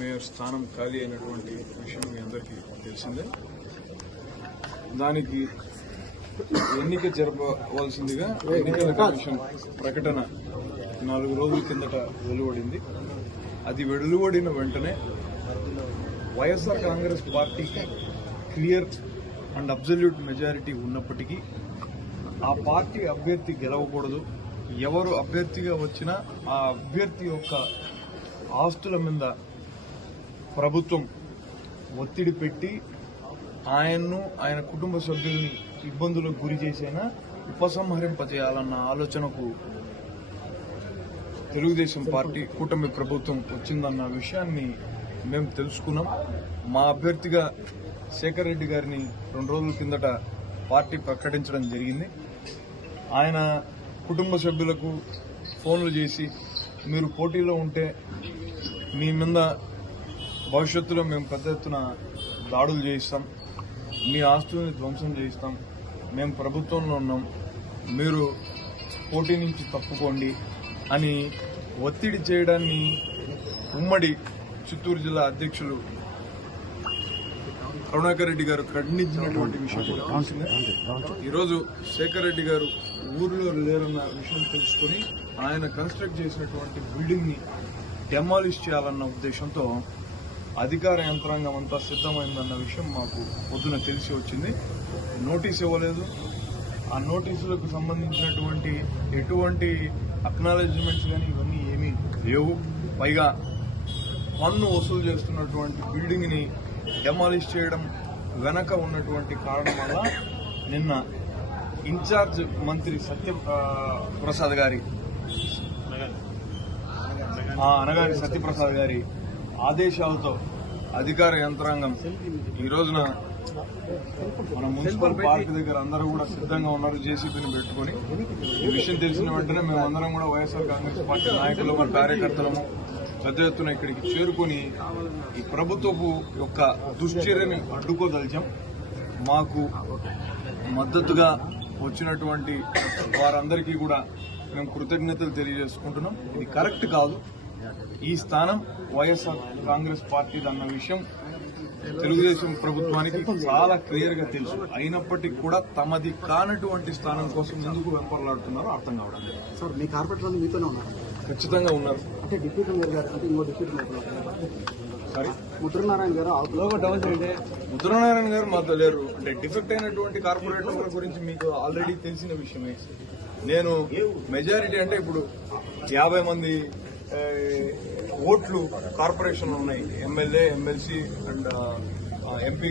Mayor స్థానం ఖాళీ అయినటువంటి విషయం మీ అందరికీ తెలిసిందే. దానికి ఎన్నిక జరపవలసిందిగా ఎన్నికల కమిషన్ ప్రకటన 4 రోజుల కిందట వెలువడింది. అది వెలువడిన వెంటనే వైఎస్ఆర్ కాంగ్రెస్ పార్టీకి క్లియర్ అండ్ అబ్సల్యూట్ మెజారిటీ ఉన్నప్పటికీ ఆ పార్టీ అభ్యర్థి గెలవకూడదు. ఎవరు అభ్యర్థిగా వచ్చినా ఆ అభ్యర్థి యొక్క ఆస్తుల మీద ప్రభుత్వం ఒత్తిడి పెట్టి ఆయన్ను ఆయన కుటుంబ సభ్యుల్ని ఇబ్బందులకు గురి చేసైనా ఉపసంహరింపజేయాలన్న ఆలోచనకు తెలుగుదేశం పార్టీ కూటమి ప్రభుత్వం వచ్చిందన్న విషయాన్ని మేము తెలుసుకున్నాం. మా అభ్యర్థిగా శేఖర్ రెడ్డి గారిని 2 రోజుల కిందట పార్టీ ప్రకటించడం జరిగింది. ఆయన కుటుంబ సభ్యులకు ఫోన్లు చేసి మీరు పోటీలో ఉంటే మీ మీద భవిష్యత్తులో మేము పెద్ద ఎత్తున దాడులు చేయిస్తాం, మీ ఆస్తుల్ని ధ్వంసం చేయిస్తాం, మేము ప్రభుత్వంలో ఉన్నాం, మీరు పోటీ నుంచి తప్పుకోండి అని ఒత్తిడి చేయడాన్ని ఉమ్మడి చిత్తూరు జిల్లా అధ్యక్షులు కరుణాకర్ రెడ్డి గారు ఖండించినటువంటి విషయం కూడా తెలిసిందే. ఈరోజు శేఖర్ రెడ్డి గారు ఊరిలో లేరన్న విషయం తెలుసుకుని ఆయన కన్స్ట్రక్ట్ చేసినటువంటి బిల్డింగ్ ని డెమాలిష్ చేయాలన్న ఉద్దేశంతో అధికార యంత్రాంగం అంతా సిద్ధమైందన్న విషయం మాకు పొద్దున తెలిసి వచ్చింది. నోటీస్ ఇవ్వలేదు. ఆ నోటీసులకు సంబంధించినటువంటి ఎటువంటి అక్నాలెడ్జ్మెంట్స్ కానీ ఇవన్నీ ఏమీ లేవు. పైగా పన్ను వసూలు చేస్తున్నటువంటి బిల్డింగ్ ని డెమాలిష్ చేయడం వెనక ఉన్నటువంటి కారణం వల్ల నిన్న ఇన్ఛార్జ్ మంత్రి సత్యప్రసాద్ గారి అనగారి సత్యప్రసాద్ గారి ఆదేశాలతో అధికార యంత్రాంగం ఈ రోజున మన మున్సిపల్ పార్క్ దగ్గర అందరూ కూడా సిద్ధంగా ఉన్నారు. జేసీబీని పెట్టుకుని ఈ విషయం తెలిసిన వెంటనే మేమందరం కూడా వైఎస్ఆర్ కాంగ్రెస్ పార్టీ నాయకులు మన కార్యకర్తలము పెద్ద ఎత్తున ఇక్కడికి చేరుకుని ఈ ప్రభుత్వపు యొక్క దుశ్చర్యని అడ్డుకోదలిచాం. మాకు మద్దతుగా వచ్చినటువంటి వారందరికీ కూడా మేము కృతజ్ఞతలు తెలియజేసుకుంటున్నాం. ఇది కరెక్ట్ కాదు. ఈ స్థానం వైఎస్ఆర్ కాంగ్రెస్ పార్టీ అన్న విషయం తెలుగుదేశం ప్రభుత్వానికి చాలా క్లియర్ గా తెలుసు. అయినప్పటికీ కూడా తమది కానటువంటి స్థానం కోసం ముందుకు వెంపర్లాడుతున్నారో అర్థం కావడం లేదు. సార్, మీ కార్పొరేటర్లు మీతోనే ఉన్నారు? ఖచ్చితంగా ఉన్నారు. అంటే డిప్యూటీ మేయర్ గారు అంటే ఇంకో డిప్యూటీ మేయర్ సారీ ముద్రనారాయణ గారు ముద్రనారాయణ గారు మాతో లేరు. అంటే డిఫెక్ట్ అయినటువంటి కార్పొరేటర్ల గురించి మీకు ఆల్రెడీ తెలిసిన విషయమే. నేను మెజారిటీ అంటే ఇప్పుడు 50 మంది ఓట్లు కార్పొరేషన్లు ఉన్నాయి. MLA, MLC and MP